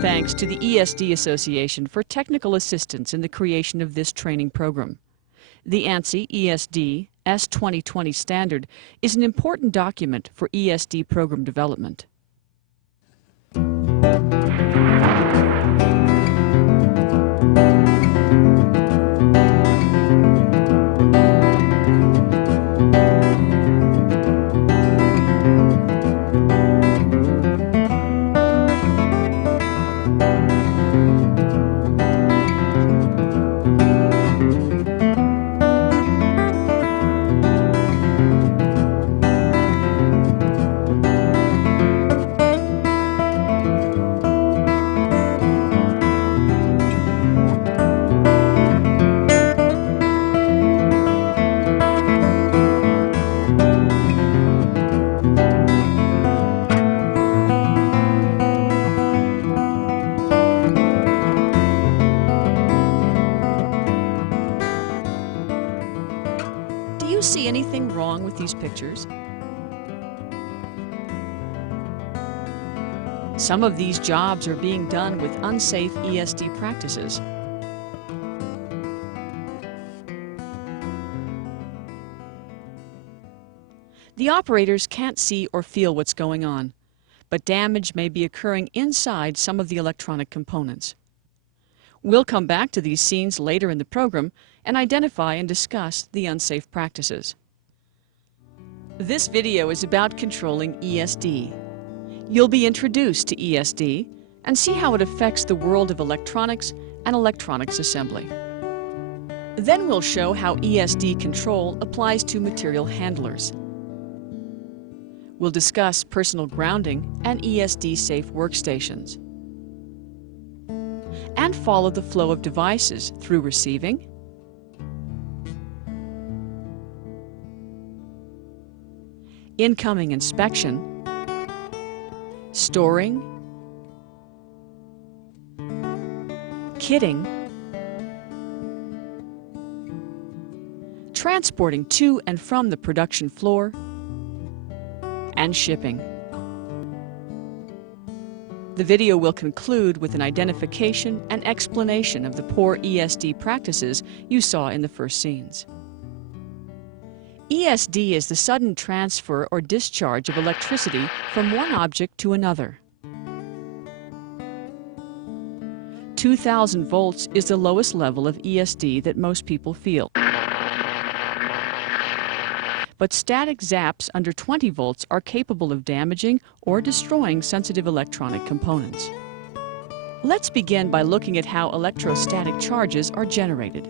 thanks to the ESD Association for technical assistance in the creation of this training program. The ANSI ESD S2020 standard is an important document for ESD program development. Do you see anything wrong with these pictures? Some of these jobs are being done with unsafe ESD practices. The operators can't see or feel what's going on, but damage may be occurring inside some of the electronic components. We'll come back to these scenes later in the program and identify and discuss the unsafe practices. This video is about controlling ESD. You'll be introduced to ESD and see how it affects the world of electronics and electronics assembly. Then we'll show how ESD control applies to material handlers. We'll discuss personal grounding and ESD-safe workstations, and follow the flow of devices through receiving, incoming inspection, storing, kitting, transporting to and from the production floor, and shipping. The video will conclude with an identification and explanation of the poor ESD practices you saw in the first scenes. ESD is the sudden transfer or discharge of electricity from one object to another. 2000 volts is the lowest level of ESD that most people feel. But static zaps under 20 volts are capable of damaging or destroying sensitive electronic components. Let's begin by looking at how electrostatic charges are generated.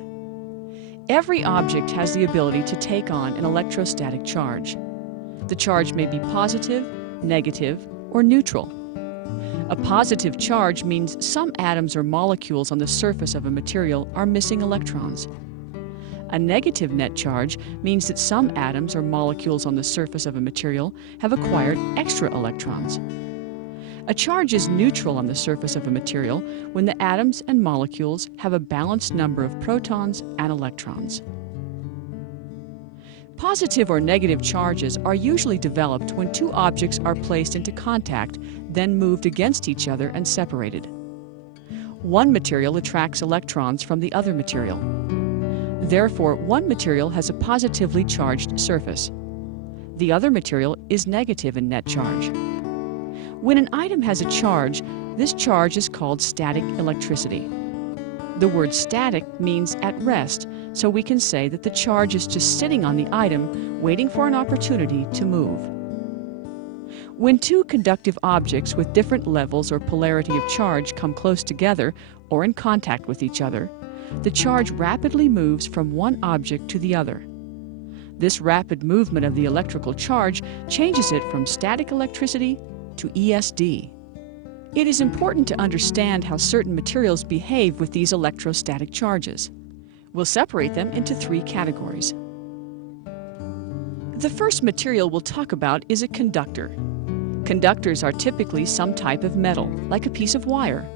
Every object has the ability to take on an electrostatic charge. The charge may be positive, negative, or neutral. A positive charge means some atoms or molecules on the surface of a material are missing electrons. A negative net charge means that some atoms or molecules on the surface of a material have acquired extra electrons. A charge is neutral on the surface of a material when the atoms and molecules have a balanced number of protons and electrons. Positive or negative charges are usually developed when two objects are placed into contact, then moved against each other and separated. One material attracts electrons from the other material. Therefore, one material has a positively charged surface. The other material is negative in net charge. When an item has a charge, this charge is called static electricity. The word static means at rest, so we can say that the charge is just sitting on the item, waiting for an opportunity to move. When two conductive objects with different levels or polarity of charge come close together or in contact with each other, the charge rapidly moves from one object to the other. This rapid movement of the electrical charge changes it from static electricity to ESD. It is important to understand how certain materials behave with these electrostatic charges. We'll separate them into three categories. The first material we'll talk about is a conductor. Conductors are typically some type of metal, like a piece of wire.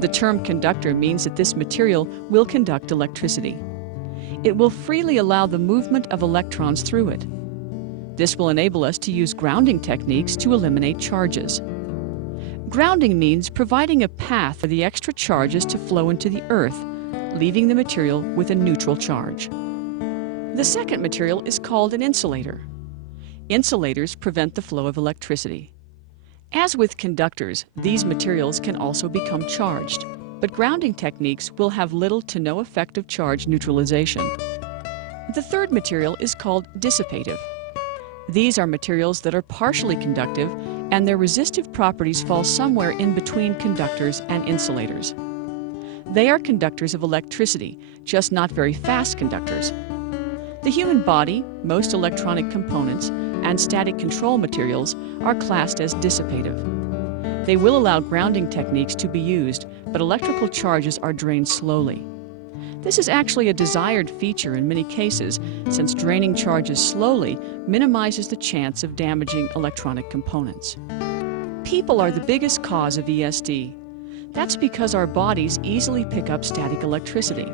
The term conductor means that this material will conduct electricity. It will freely allow the movement of electrons through it. This will enable us to use grounding techniques to eliminate charges. Grounding means providing a path for the extra charges to flow into the earth, leaving the material with a neutral charge. The second material is called an insulator. Insulators prevent the flow of electricity. As with conductors, these materials can also become charged, but grounding techniques will have little to no effect of charge neutralization. The third material is called dissipative. These are materials that are partially conductive, and their resistive properties fall somewhere in between conductors and insulators. They are conductors of electricity, just not very fast conductors. The human body, most electronic components, and static control materials are classed as dissipative. They will allow grounding techniques to be used, but electrical charges are drained slowly. This is actually a desired feature in many cases, since draining charges slowly minimizes the chance of damaging electronic components. People are the biggest cause of ESD. That's because our bodies easily pick up static electricity.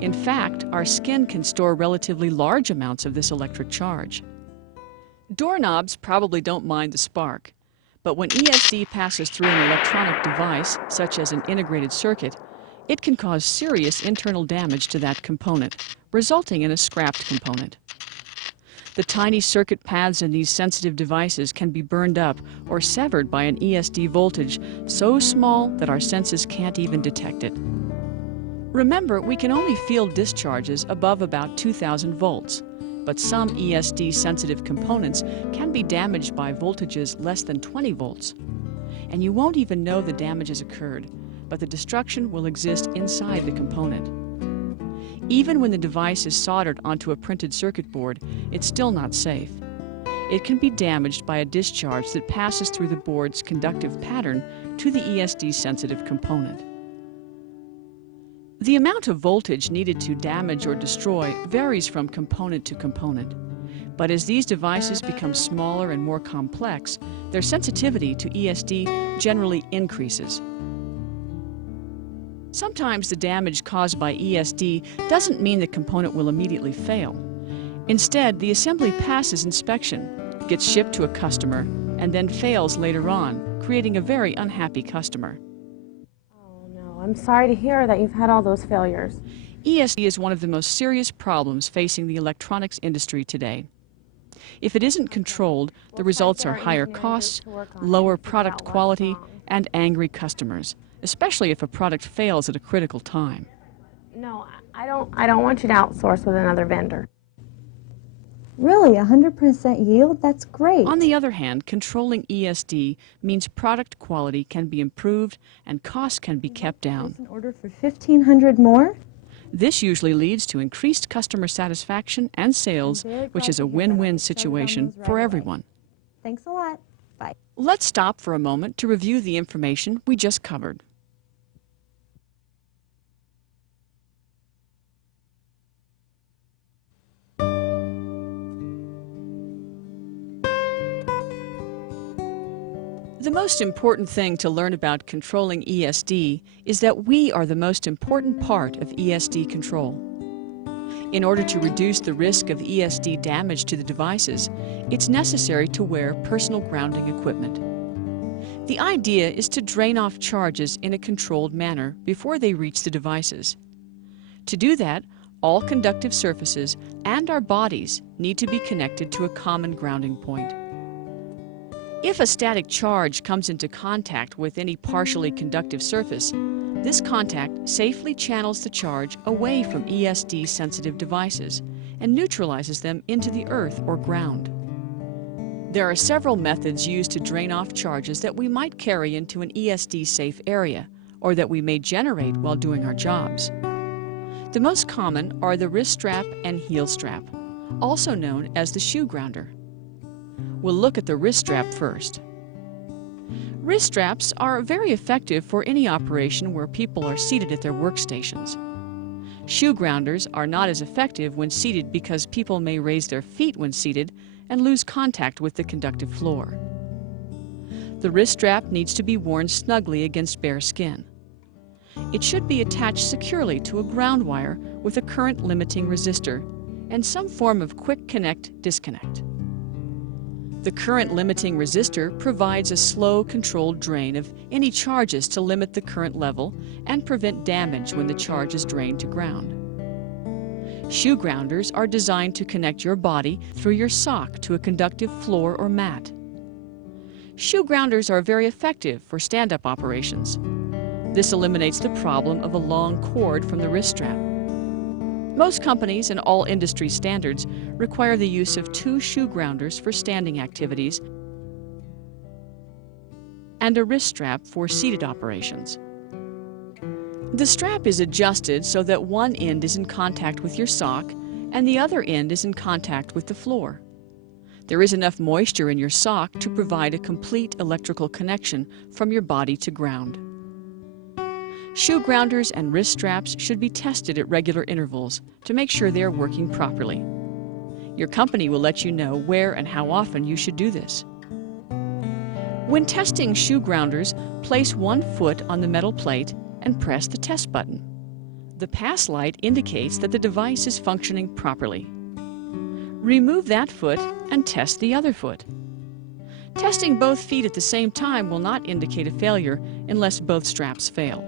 In fact, our skin can store relatively large amounts of this electric charge. Doorknobs probably don't mind the spark, but when ESD passes through an electronic device, such as an integrated circuit, it can cause serious internal damage to that component, resulting in a scrapped component. The tiny circuit paths in these sensitive devices can be burned up or severed by an ESD voltage so small that our senses can't even detect it. Remember, we can only feel discharges above about 2,000 volts, but some ESD-sensitive components can be damaged by voltages less than 20 volts. And you won't even know the damage has occurred, but the destruction will exist inside the component. Even when the device is soldered onto a printed circuit board, it's still not safe. It can be damaged by a discharge that passes through the board's conductive pattern to the ESD-sensitive component. The amount of voltage needed to damage or destroy varies from component to component. But as these devices become smaller and more complex, their sensitivity to ESD generally increases. Sometimes the damage caused by ESD doesn't mean the component will immediately fail. Instead, the assembly passes inspection, gets shipped to a customer, and then fails later on, creating a very unhappy customer. I'm sorry to hear that you've had all those failures. ESD is one of the most serious problems facing the electronics industry today. If it isn't controlled, the results are higher costs, lower product quality, and angry customers, especially if a product fails at a critical time. No, I don't want you to outsource with another vendor. Really, 100% yield? That's great. On the other hand, controlling ESD means product quality can be improved and costs can be kept down. An order for 1,500 more? This usually leads to increased customer satisfaction and sales, which is a win-win situation for everyone. Thanks a lot. Bye. Let's stop for a moment to review the information we just covered. The most important thing to learn about controlling ESD is that we are the most important part of ESD control. In order to reduce the risk of ESD damage to the devices, it's necessary to wear personal grounding equipment. The idea is to drain off charges in a controlled manner before they reach the devices. To do that, all conductive surfaces and our bodies need to be connected to a common grounding point. If a static charge comes into contact with any partially conductive surface, this contact safely channels the charge away from ESD-sensitive devices and neutralizes them into the earth or ground. There are several methods used to drain off charges that we might carry into an ESD-safe area or that we may generate while doing our jobs. The most common are the wrist strap and heel strap, also known as the shoe grounder. We'll look at the wrist strap first. Wrist straps are very effective for any operation where people are seated at their workstations. Shoe grounders are not as effective when seated because people may raise their feet when seated and lose contact with the conductive floor. The wrist strap needs to be worn snugly against bare skin. It should be attached securely to a ground wire with a current limiting resistor and some form of quick connect disconnect. The current limiting resistor provides a slow, controlled drain of any charges to limit the current level and prevent damage when the charge is drained to ground. Shoe grounders are designed to connect your body through your sock to a conductive floor or mat. Shoe grounders are very effective for stand-up operations. This eliminates the problem of a long cord from the wrist strap. Most companies and all industry standards require the use of 2 shoe grounders for standing activities and a wrist strap for seated operations. The strap is adjusted so that one end is in contact with your sock and the other end is in contact with the floor. There is enough moisture in your sock to provide a complete electrical connection from your body to ground. Shoe grounders and wrist straps should be tested at regular intervals to make sure they are working properly. Your company will let you know where and how often you should do this. When testing shoe grounders, place one foot on the metal plate and press the test button. The pass light indicates that the device is functioning properly. Remove that foot and test the other foot. Testing both feet at the same time will not indicate a failure unless both straps fail.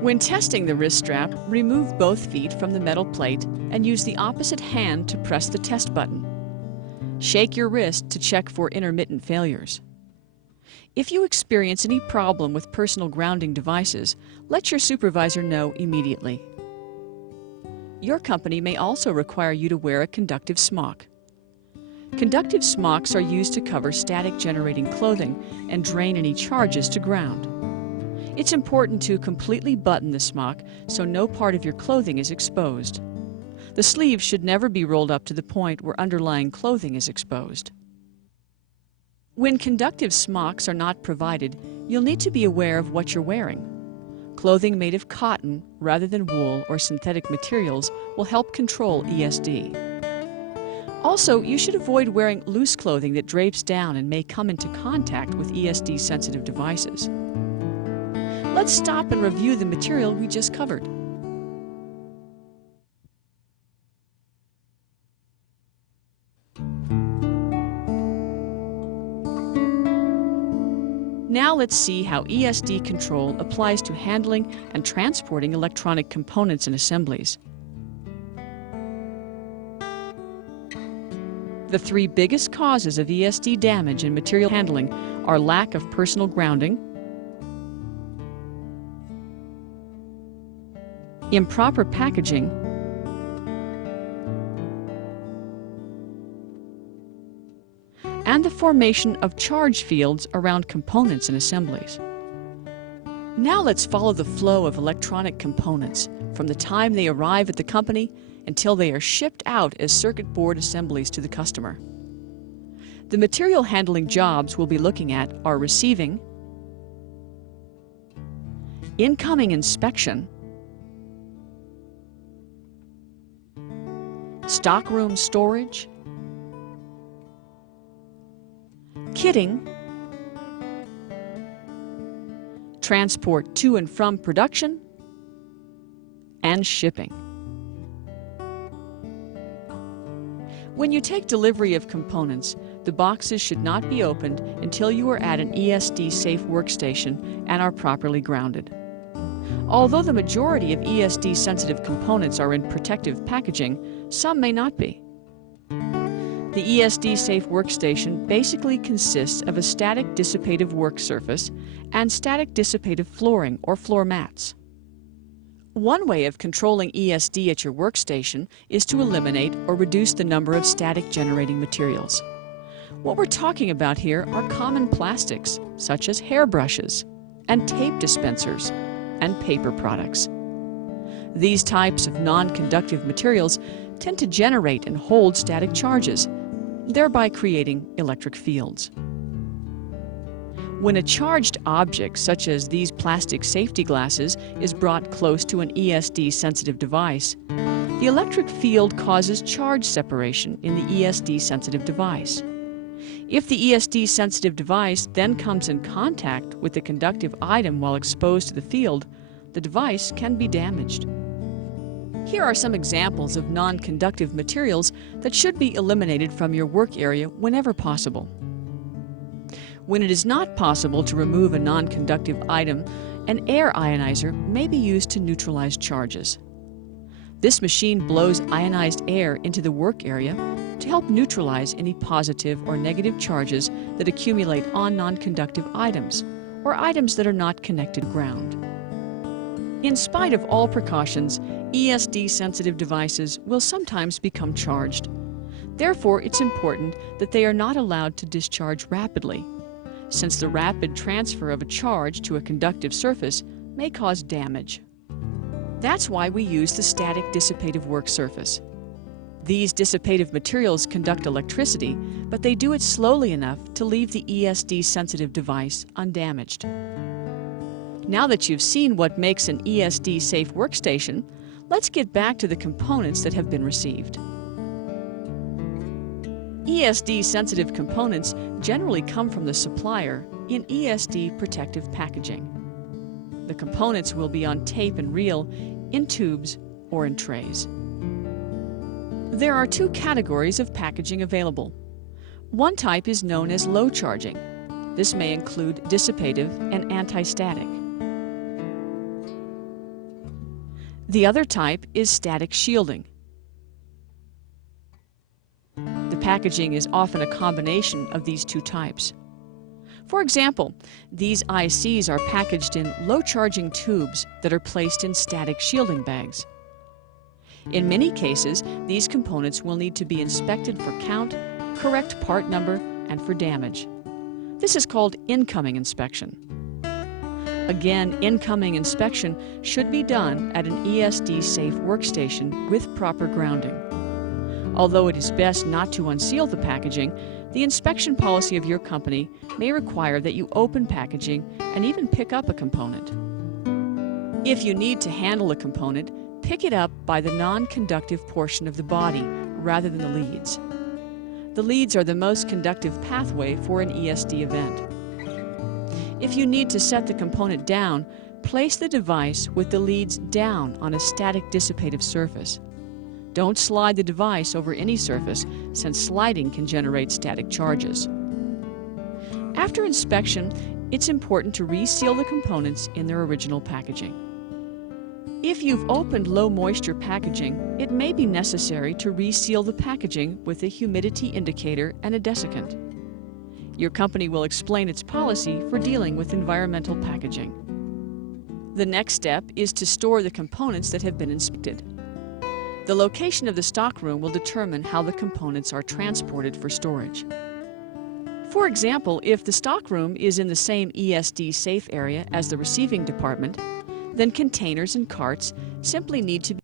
When testing the wrist strap, remove both feet from the metal plate and use the opposite hand to press the test button. Shake your wrist to check for intermittent failures. If you experience any problem with personal grounding devices, let your supervisor know immediately. Your company may also require you to wear a conductive smock. Conductive smocks are used to cover static generating clothing and drain any charges to ground. It's important to completely button the smock so no part of your clothing is exposed. The sleeves should never be rolled up to the point where underlying clothing is exposed. When conductive smocks are not provided, you'll need to be aware of what you're wearing. Clothing made of cotton rather than wool or synthetic materials will help control ESD. Also, you should avoid wearing loose clothing that drapes down and may come into contact with ESD-sensitive devices. Let's stop and review the material we just covered. Now let's see how ESD control applies to handling and transporting electronic components and assemblies. The 3 biggest causes of ESD damage in material handling are lack of personal grounding, improper packaging, and the formation of charge fields around components and assemblies. Now let's follow the flow of electronic components from the time they arrive at the company until they are shipped out as circuit board assemblies to the customer. The material handling jobs we'll be looking at are receiving, incoming inspection, stockroom storage, kitting, transport to and from production, and shipping. When you take delivery of components, the boxes should not be opened until you are at an ESD-safe workstation and are properly grounded. Although the majority of ESD-sensitive components are in protective packaging, some may not be. The ESD-safe workstation basically consists of a static dissipative work surface and static dissipative flooring or floor mats. One way of controlling ESD at your workstation is to eliminate or reduce the number of static generating materials. What we're talking about here are common plastics, such as hairbrushes and tape dispensers and paper products. These types of non-conductive materials tend to generate and hold static charges, thereby creating electric fields. When a charged object, such as these plastic safety glasses, is brought close to an ESD-sensitive device, the electric field causes charge separation in the ESD-sensitive device. If the ESD-sensitive device then comes in contact with the conductive item while exposed to the field, the device can be damaged. Here are some examples of non-conductive materials that should be eliminated from your work area whenever possible. When it is not possible to remove a non-conductive item, an air ionizer may be used to neutralize charges. This machine blows ionized air into the work area to help neutralize any positive or negative charges that accumulate on non-conductive items or items that are not connected to ground. In spite of all precautions, ESD-sensitive devices will sometimes become charged. Therefore, it's important that they are not allowed to discharge rapidly, since the rapid transfer of a charge to a conductive surface may cause damage. That's why we use the static dissipative work surface. These dissipative materials conduct electricity, but they do it slowly enough to leave the ESD-sensitive device undamaged. Now that you've seen what makes an ESD-safe workstation, let's get back to the components that have been received. ESD-sensitive components generally come from the supplier in ESD protective packaging. The components will be on tape and reel, in tubes, or in trays. There are two categories of packaging available. One type is known as low charging. This may include dissipative and anti-static. The other type is static shielding. The packaging is often a combination of these two types. For example, these ICs are packaged in low-charging tubes that are placed in static shielding bags. In many cases, these components will need to be inspected for count, correct part number, and for damage. This is called incoming inspection. Again, incoming inspection should be done at an ESD-safe workstation with proper grounding. Although it is best not to unseal the packaging, the inspection policy of your company may require that you open packaging and even pick up a component. If you need to handle a component, pick it up by the non-conductive portion of the body rather than the leads. The leads are the most conductive pathway for an ESD event. If you need to set the component down, place the device with the leads down on a static dissipative surface. Don't slide the device over any surface, since sliding can generate static charges. After inspection, it's important to reseal the components in their original packaging. If you've opened low moisture packaging, it may be necessary to reseal the packaging with a humidity indicator and a desiccant. Your company will explain its policy for dealing with environmental packaging. The next step is to store the components that have been inspected. The location of the stockroom will determine how the components are transported for storage. For example, if the stockroom is in the same ESD safe area as the receiving department, then containers and carts simply need to be.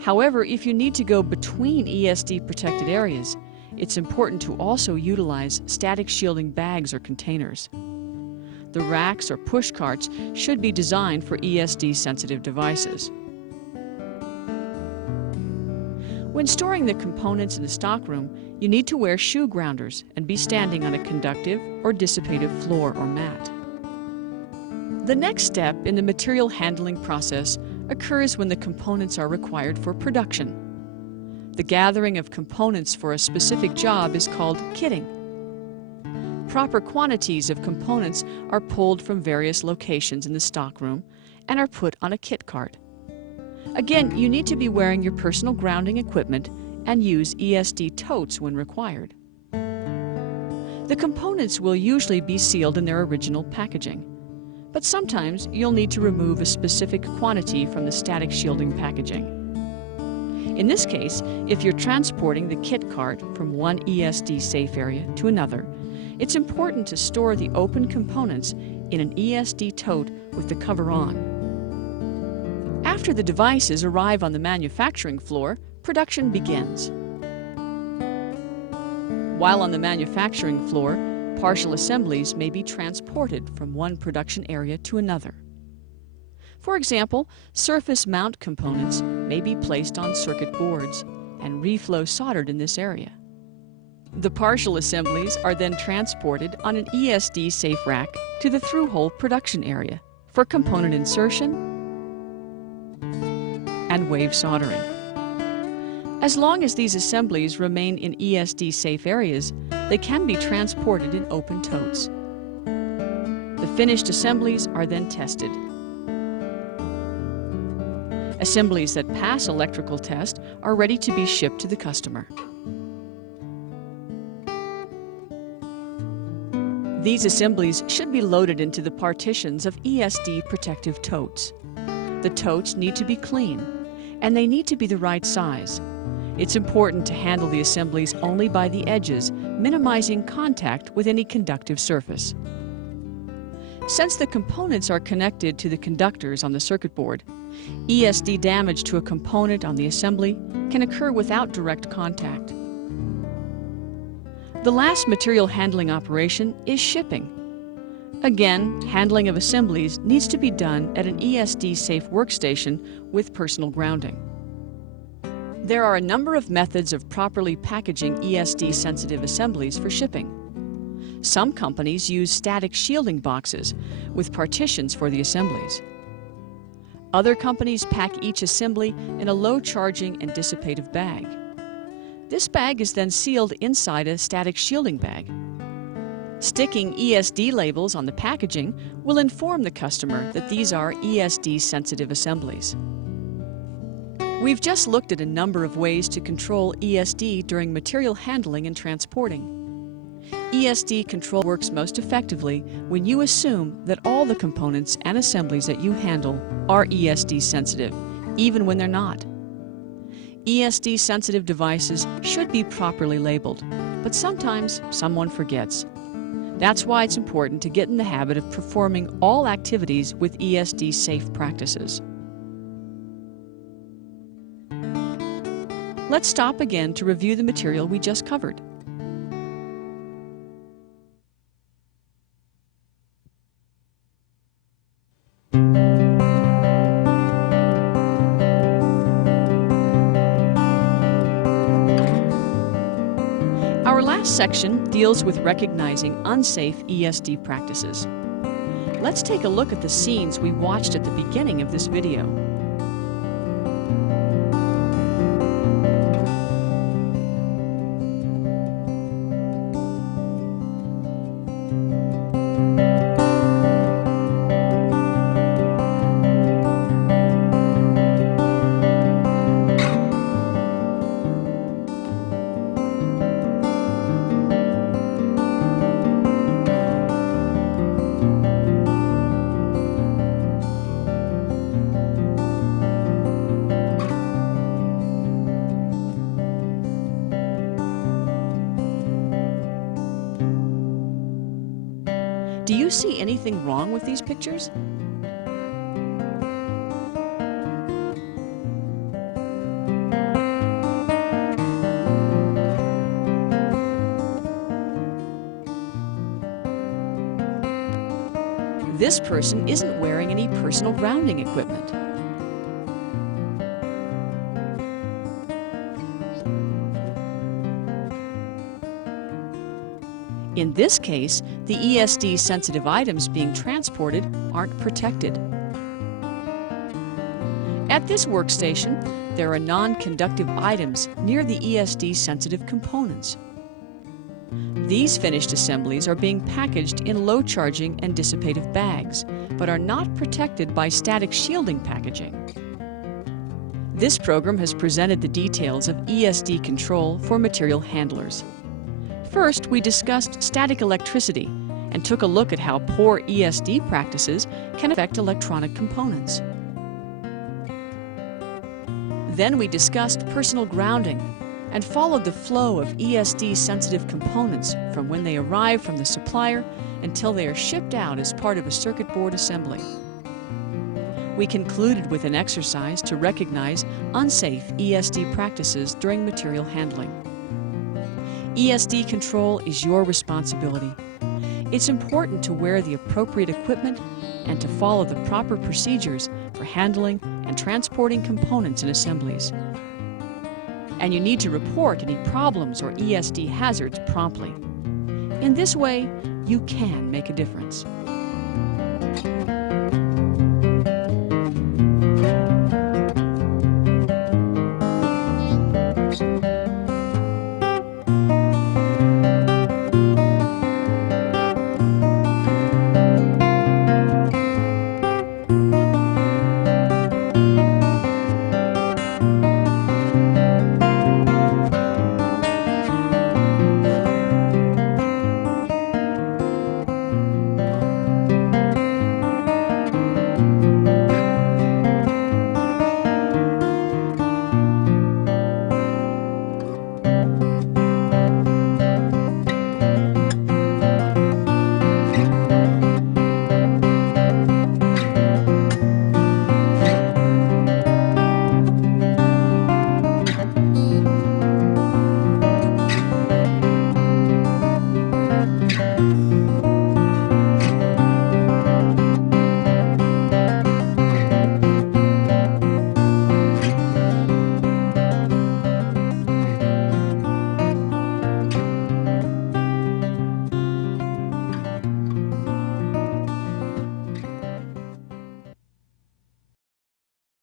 However, if you need to go between ESD protected areas, it's important to also utilize static shielding bags or containers. The racks or push carts should be designed for ESD sensitive devices. When storing the components in the stockroom, you need to wear shoe grounders and be standing on a conductive or dissipative floor or mat. The next step in the material handling process occurs when the components are required for production. The gathering of components for a specific job is called kitting. Proper quantities of components are pulled from various locations in the stockroom and are put on a kit cart. Again, you need to be wearing your personal grounding equipment and use ESD totes when required. The components will usually be sealed in their original packaging, but sometimes you'll need to remove a specific quantity from the static shielding packaging. In this case, if you're transporting the kit cart from one ESD safe area to another, it's important to store the open components in an ESD tote with the cover on. After the devices arrive on the manufacturing floor, production begins. While on the manufacturing floor, partial assemblies may be transported from one production area to another. For example, surface mount components may be placed on circuit boards and reflow soldered in this area. The partial assemblies are then transported on an ESD safe rack to the through-hole production area for component insertion, and wave soldering. As long as these assemblies remain in ESD safe areas, they can be transported in open totes. The finished assemblies are then tested. Assemblies that pass electrical test are ready to be shipped to the customer. These assemblies should be loaded into the partitions of ESD protective totes. The totes need to be clean, and they need to be the right size. It's important to handle the assemblies only by the edges, minimizing contact with any conductive surface. Since the components are connected to the conductors on the circuit board, ESD damage to a component on the assembly can occur without direct contact. The last material handling operation is shipping. Again, handling of assemblies needs to be done at an ESD-safe workstation with personal grounding. There are a number of methods of properly packaging ESD-sensitive assemblies for shipping. Some companies use static shielding boxes with partitions for the assemblies. Other companies pack each assembly in a low-charging and dissipative bag. This bag is then sealed inside a static shielding bag. Sticking ESD labels on the packaging will inform the customer that these are ESD-sensitive assemblies. We've just looked at a number of ways to control ESD during material handling and transporting. ESD control works most effectively when you assume that all the components and assemblies that you handle are ESD sensitive, even when they're not. ESD sensitive devices should be properly labeled, but sometimes someone forgets. That's why it's important to get in the habit of performing all activities with ESD safe practices. Let's stop again to review the material we just covered. Our last section deals with recognizing unsafe ESD practices. Let's take a look at the scenes we watched at the beginning of this video. Do you see anything wrong with these pictures? This person isn't wearing any personal grounding equipment. In this case, the ESD-sensitive items being transported aren't protected. At this workstation, there are non-conductive items near the ESD-sensitive components. These finished assemblies are being packaged in low-charging and dissipative bags, but are not protected by static shielding packaging. This program has presented the details of ESD control for material handlers. First, we discussed static electricity and took a look at how poor ESD practices can affect electronic components. Then we discussed personal grounding and followed the flow of ESD-sensitive components from when they arrive from the supplier until they are shipped out as part of a circuit board assembly. We concluded with an exercise to recognize unsafe ESD practices during material handling. ESD control is your responsibility. It's important to wear the appropriate equipment and to follow the proper procedures for handling and transporting components and assemblies. And you need to report any problems or ESD hazards promptly. In this way, you can make a difference.